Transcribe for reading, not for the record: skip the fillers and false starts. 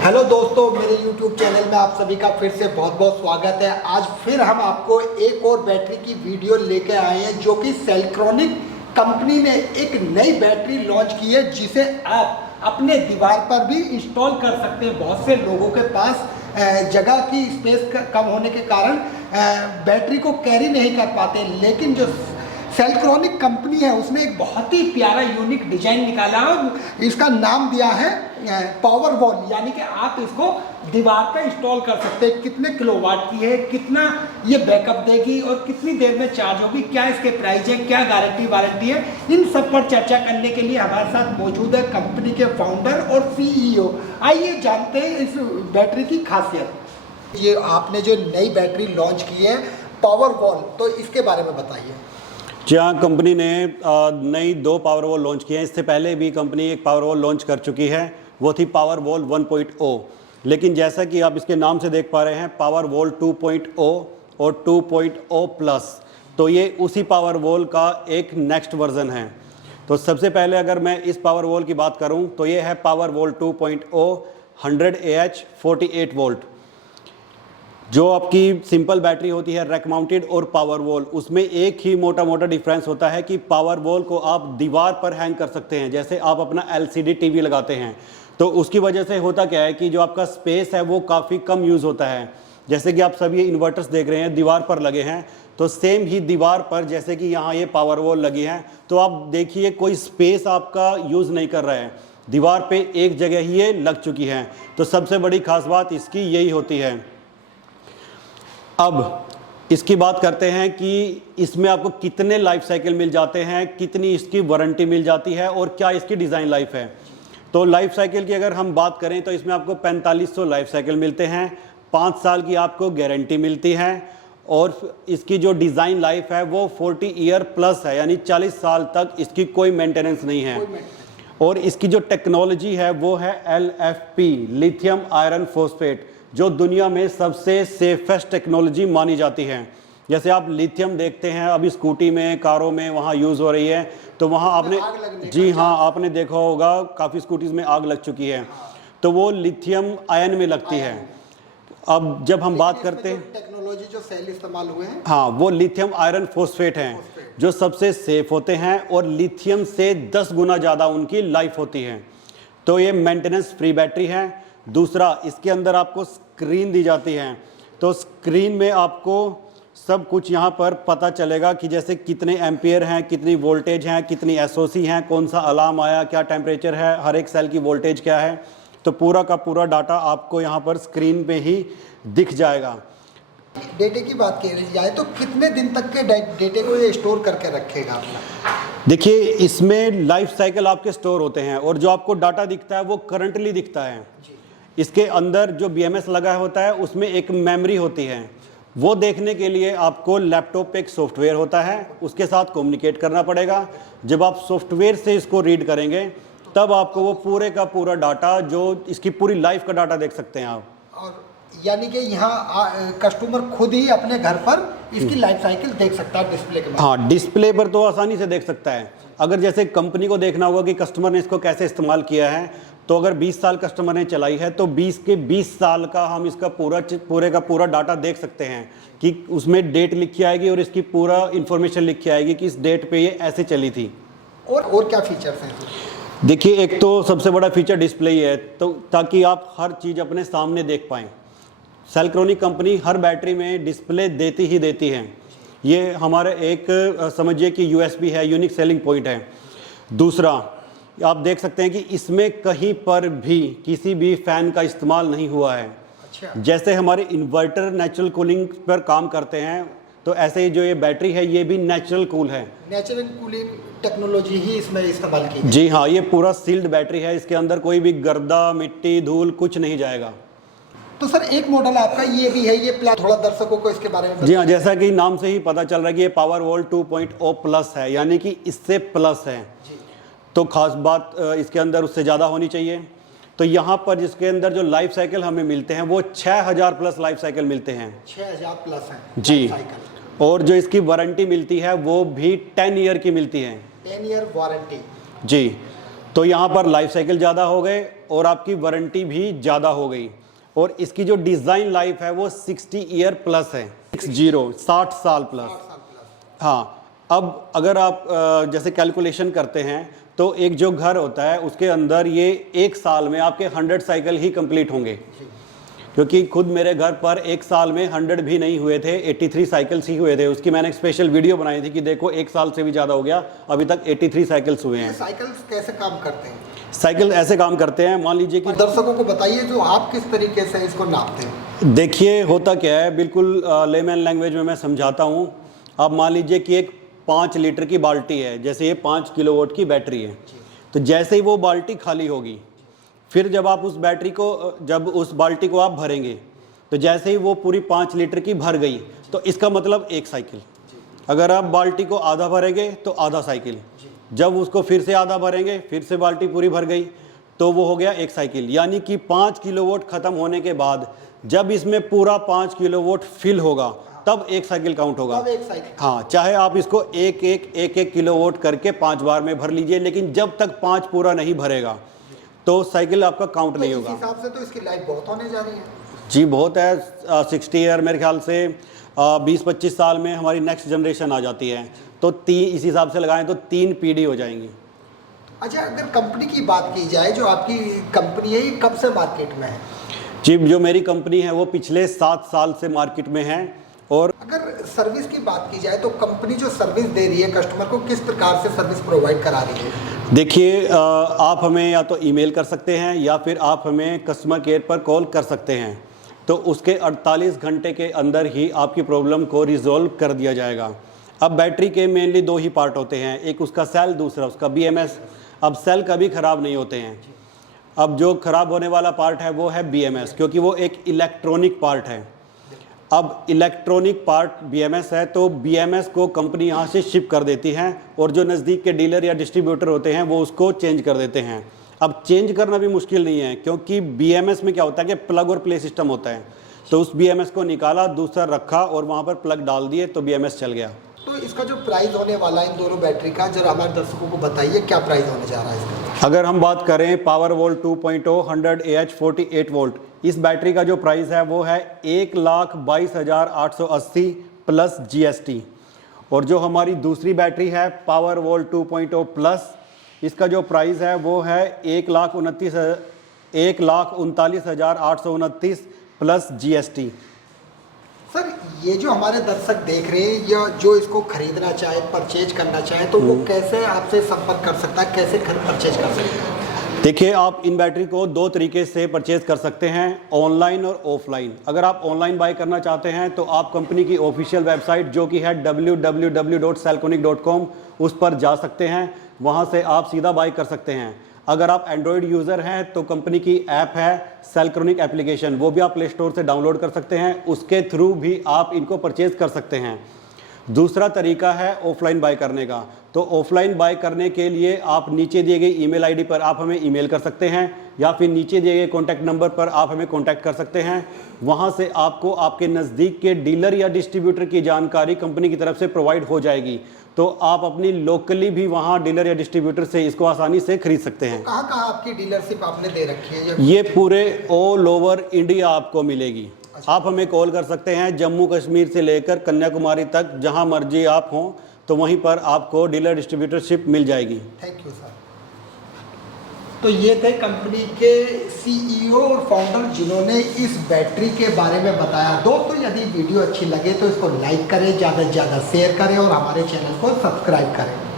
Hello दोस्तों, मेरे YouTube channel में आप सभी का फिर से बहुत बहुत स्वागत है। आज फिर हम आपको एक और बैटरी की वीडियो लेके आए हैं जो कि सेल्ट्रॉनिक कंपनी ने एक नई बैटरी लॉन्च की है जिसे आप अपने दीवार पर भी इंस्टॉल कर सकते हैं। बहुत से लोगों के पास जगह की स्पेस कम होने के कारण बैटरी को कैरी नहीं कर पाते, लेकिन जो सेल्ट्रॉनिक कंपनी है उसने एक बहुत ही प्यारा यूनिक डिजाइन निकाला और इसका नाम दिया है पावर वॉल, यानी कि आप इसको दीवार पे इंस्टॉल कर सकते हैं। कितने किलोवाट की है, कितना ये बैकअप देगी और कितनी देर में चार्ज होगी, क्या इसके प्राइस है, क्या गारंटी वारंटी है, इन सब पर चर्चा करने के लिए हमारे साथ मौजूद है कंपनी के फाउंडर और CEO। आइए जानते हैं इस बैटरी की खासियत। ये आपने जो नई बैटरी लॉन्च की है पावर वॉल, तो इसके बारे में बताइए। जी हाँ, कंपनी ने नई 2 पावर वॉल लॉन्च किए हैं। इससे पहले भी कंपनी एक पावर वॉल लॉन्च कर चुकी है, वो थी पावर वॉल 1.0। लेकिन जैसा कि आप इसके नाम से देख पा रहे हैं, पावर वॉल 2.0 और 2.0 प्लस, तो ये उसी पावर वॉल का एक नेक्स्ट वर्जन है। तो सबसे पहले अगर मैं इस पावर वॉल की बात करूं तो ये है पावर वॉल 2.0 100 AH 48 वोल्ट। जो आपकी सिंपल बैटरी होती है रैक माउंटेड और पावर वॉल, उसमें एक ही मोटा मोटा डिफरेंस होता है कि पावर वॉल को आप दीवार पर हैंग कर सकते हैं। जैसे आप अपना LCD टीवी लगाते हैं तो उसकी वजह से होता क्या है कि जो आपका स्पेस है वो काफ़ी कम यूज़ होता है। जैसे कि आप सब ये इन्वर्टर्स देख रहे हैं दीवार पर लगे हैं, तो सेम ही दीवार पर जैसे कि यहाँ ये पावर वॉल लगी है, तो आप देखिए कोई स्पेस आपका यूज़ नहीं कर रहा है, दीवार पे एक जगह ही ये लग चुकी है। तो सबसे बड़ी खास बात इसकी यही होती है। अब इसकी बात करते हैं कि इसमें आपको कितने लाइफ साइकिल मिल जाते हैं, कितनी इसकी वारंटी मिल जाती है और क्या इसकी डिज़ाइन लाइफ है। तो लाइफ साइकिल की अगर हम बात करें तो इसमें आपको 4500 लाइफ साइकिल मिलते हैं, 5 साल की आपको गारंटी मिलती है और इसकी जो डिज़ाइन लाइफ है वो 40 ईयर प्लस है, यानी 40 साल तक इसकी कोई मेंटेनेंस नहीं है। और इसकी जो टेक्नोलॉजी है वो है LFP, लिथियम आयरन फॉस्फेट, जो दुनिया में सबसे सेफेस्ट टेक्नोलॉजी मानी जाती है। जैसे आप लिथियम देखते हैं अभी स्कूटी में, कारों में वहाँ यूज़ हो रही है, तो वहाँ आपने, जी हाँ, आपने देखा होगा काफ़ी स्कूटीज़ में आग लग चुकी है, तो वो लिथियम आयन में लगती है। अब जब हम बात करते हैं टेक्नोलॉजी जो सेल इस्तेमाल हुए हैं, हाँ, वो लिथियम आयरन फॉस्फेट हैं जो सबसे सेफ होते हैं और लिथियम से 10 गुना ज़्यादा उनकी लाइफ होती है। तो ये मेंटेनेंस फ्री बैटरी है। दूसरा, इसके अंदर आपको स्क्रीन दी जाती है, तो स्क्रीन में आपको सब कुछ यहाँ पर पता चलेगा कि जैसे कितने एम्पियर हैं, कितनी वोल्टेज हैं, कितनी SOC हैं, कौन सा अलार्म आया, क्या टेम्परेचर है, हर एक सेल की वोल्टेज क्या है, तो पूरा का पूरा डाटा आपको यहाँ पर स्क्रीन पे ही दिख जाएगा। डेटे की बात की जाए तो कितने दिन तक के डेटे को ये स्टोर करके रखेगा अपना? देखिए, इसमें लाइफ साइकिल आपके स्टोर होते हैं और जो आपको डाटा दिखता है वो करंटली दिखता है। इसके अंदर जो BMS लगा होता है उसमें एक मेमोरी होती है, वो देखने के लिए आपको लैपटॉप पे एक सॉफ्टवेयर होता है, उसके साथ कम्युनिकेट करना पड़ेगा। जब आप सॉफ्टवेयर से इसको रीड करेंगे तब आपको वो पूरे का पूरा डाटा, जो इसकी पूरी लाइफ का डाटा देख सकते हैं आप। और यानी कि यहाँ कस्टमर खुद ही अपने घर पर इसकी लाइफ साइकिल देख सकता है डिस्प्ले के। हाँ, डिस्प्ले पर तो आसानी से देख सकता है। अगर जैसे कंपनी को देखना होगा कि कस्टमर ने इसको कैसे इस्तेमाल किया है, तो अगर 20 साल कस्टमर ने चलाई है तो 20 के 20 साल का हम इसका पूरे का पूरा डाटा देख सकते हैं कि उसमें डेट लिखी आएगी और इसकी पूरा इन्फॉर्मेशन लिखी आएगी कि इस डेट पे ये ऐसे चली थी। और क्या फीचर्स हैं? देखिए, एक तो सबसे बड़ा फीचर डिस्प्ले ही है, तो ताकि आप हर चीज़ अपने सामने देख पाएँ। सेल्ट्रॉनिक कंपनी हर बैटरी में डिस्प्ले देती ही देती है, ये हमारे एक समझिए कि USB है, यूनिक सेलिंग पॉइंट है। दूसरा, आप देख सकते हैं कि इसमें कहीं पर भी किसी भी फ़ैन का इस्तेमाल नहीं हुआ है। अच्छा। जैसे जैसे हमारे इन्वर्टर नेचुरल कूलिंग पर काम करते हैं, तो ऐसे ही जो ये बैटरी है ये भी नेचुरल कूल है, नेचुरल कूलिंग टेक्नोलॉजी ही इसमें इस्तेमाल की है। जी हाँ, ये पूरा सील्ड बैटरी है, इसके अंदर कोई भी गर्दा, मिट्टी, धूल कुछ नहीं जाएगा। तो सर, एक मॉडल आपका ये भी है, ये प्लान थोड़ा दर्शकों को इसके बारे में जी हाँ, जैसा कि नाम से ही पता चल रहा है कि ये पावर वॉल 2.0 प्लस है, यानी कि इससे प्लस है। तो खास बात इसके अंदर उससे ज़्यादा होनी चाहिए। तो यहाँ पर जिसके अंदर जो लाइफ साइकिल हमें मिलते हैं वो 6000 प्लस लाइफ साइकिल मिलते हैं। 6000 प्लस है जी, और जो इसकी वारंटी मिलती है वो भी 10 ईयर की मिलती है। 10 ईयर वारंटी। जी, तो यहाँ पर लाइफ साइकिल ज़्यादा हो गए और आपकी वारंटी भी ज़्यादा हो गई। और इसकी जो डिज़ाइन लाइफ है वो 60 ईयर प्लस है, 60 साल प्लस। हाँ, अब अगर आप जैसे कैलकुलेशन करते हैं तो एक जो घर होता है उसके अंदर ये 1 साल में आपके 100 साइकिल ही कंप्लीट होंगे, क्योंकि खुद मेरे घर पर 1 साल में 100 भी नहीं हुए थे, 83 साइकिल्स ही हुए थे। उसकी मैंने एक स्पेशल वीडियो बनाई थी कि देखो 1 साल से भी ज़्यादा हो गया, अभी तक 83 साइकिल्स हुए हैं। साइकिल्स कैसे काम करते हैं? साइकिल ऐसे काम करते हैं, मान लीजिए कि दर्शकों को बताइए जो आप किस तरीके से इसको नापते हैं। देखिए होता क्या है, बिल्कुल लेमैन लैंग्वेज में मैं समझाता हूँ। आप मान लीजिए कि एक 5 लीटर की बाल्टी है, जैसे ये 5 किलोवाट की बैटरी है, तो जैसे ही वो बाल्टी खाली होगी, फिर जब आप उस बाल्टी को आप भरेंगे, तो जैसे ही वो पूरी 5 लीटर की भर गई तो इसका मतलब 1 साइकिल। अगर आप बाल्टी को आधा भरेंगे तो आधा साइकिल, जब उसको फिर से आधा भरेंगे, फिर से बाल्टी पूरी भर गई, तो वो हो गया 1 साइकिल। यानी कि 5 किलोवाट ख़त्म होने के बाद जब इसमें पूरा 5 किलोवाट फिल होगा तब 1 साइकिल काउंट होगा। तब 1 साइकिल। हाँ, चाहे आप इसको एक किलोवाट करके 5 बार में भर लीजिए, लेकिन जब तक 5 पूरा नहीं भरेगा तो साइकिल आपका काउंट नहीं होगा। इस हिसाब से तो इसकी लाइफ बहुत होने जा रही है। जी बहुत है, 60 ईयर मेरे ख्याल से 20-25 साल में हमारी नेक्स्ट जनरेशन आ जाती है, तो इस हिसाब से लगाएं तो 3 पीढ़ी हो जाएंगी। अच्छा, अगर कंपनी की बात की जाए, जो आपकी कंपनी है ये कब से मार्केट में है? जी, जो मेरी कंपनी है वो पिछले 7 साल से मार्केट में है। और अगर सर्विस की बात की जाए तो कंपनी जो सर्विस दे रही है कस्टमर को, किस प्रकार से सर्विस प्रोवाइड करा रही है? देखिए, आप हमें या तो ईमेल कर सकते हैं या फिर आप हमें कस्टमर केयर पर कॉल कर सकते हैं, तो उसके 48 घंटे के अंदर ही आपकी प्रॉब्लम को रिजॉल्व कर दिया जाएगा। अब बैटरी के मेनली 2 ही पार्ट होते हैं, एक उसका सेल, दूसरा उसका BMS। अब सेल कभी ख़राब नहीं होते हैं। अब जो ख़राब होने वाला पार्ट है वो है BMS, क्योंकि वो एक इलेक्ट्रॉनिक पार्ट है। अब इलेक्ट्रॉनिक पार्ट BMS है, तो BMS को कंपनी यहाँ से शिप कर देती है और जो नज़दीक के डीलर या डिस्ट्रीब्यूटर होते हैं वो उसको चेंज कर देते हैं। अब चेंज करना भी मुश्किल नहीं है, क्योंकि BMS में क्या होता है कि प्लग और प्ले सिस्टम होता है, तो उस BMS को निकाला, दूसरा रखा और वहाँ पर प्लग डाल दिए तो BMS चल गया। तो इसका जो प्राइस होने वाला है इन दोनों बैटरी का, जरा हमारे दर्शकों को बताइए क्या प्राइस होने जा रहा है इसका? अगर हम बात करें पावर वोल्ट 2.0 100 AH 48 वोल्ट, इस बैटरी का जो प्राइस है वो है 1,22,880 प्लस GST। और जो हमारी दूसरी बैटरी है पावर वोल्ट 2.0 प्लस, इसका जो प्राइस है वो है 1,39,829 प्लस GST। सर, ये जो हमारे दर्शक देख रहे हैं या जो इसको खरीदना चाहे, परचेज करना चाहे, तो वो कैसे आपसे संपर्क कर सकता है, कैसे परचेज कर सकता है? देखिए, आप इन बैटरी को 2 तरीके से परचेज कर सकते हैं, ऑनलाइन और ऑफलाइन। अगर आप ऑनलाइन बाय करना चाहते हैं तो आप कंपनी की ऑफिशियल वेबसाइट जो कि है www.selconic.com, उस पर जा सकते हैं, वहां से आप सीधा बाय कर सकते हैं। अगर आप एंड्रॉयड यूज़र हैं तो कंपनी की ऐप है सेल्क्रोनिक एप्लीकेशन, वो भी आप प्ले स्टोर से डाउनलोड कर सकते हैं, उसके थ्रू भी आप इनको परचेज कर सकते हैं। दूसरा तरीका है ऑफलाइन बाय करने का। तो ऑफलाइन बाय करने के लिए आप नीचे दिए गए ईमेल आईडी पर आप हमें ईमेल कर सकते हैं या फिर नीचे दिए गए कॉन्टैक्ट नंबर पर आप हमें कॉन्टैक्ट कर सकते हैं। वहां से आपको आपके नज़दीक के डीलर या डिस्ट्रीब्यूटर की जानकारी कंपनी की तरफ से प्रोवाइड हो जाएगी, तो आप अपनी लोकली भी वहां डीलर या डिस्ट्रीब्यूटर से इसको आसानी से खरीद सकते हैं। कहाँ कहाँ आपकी डीलरशिप आपने दे रखी है? ये पूरे ऑल ओवर इंडिया आपको मिलेगी। आप हमें कॉल कर सकते हैं, जम्मू कश्मीर से लेकर कन्याकुमारी तक जहां मर्जी आप हों, तो वहीं पर आपको डीलर डिस्ट्रीब्यूटरशिप मिल जाएगी। Thank you sir. तो ये थे कंपनी के CEO और फाउंडर जिन्होंने इस बैटरी के बारे में बताया। दोस्तों, यदि वीडियो अच्छी लगे तो इसको लाइक करें, ज़्यादा से ज़्यादा शेयर करें और हमारे चैनल को सब्सक्राइब करें।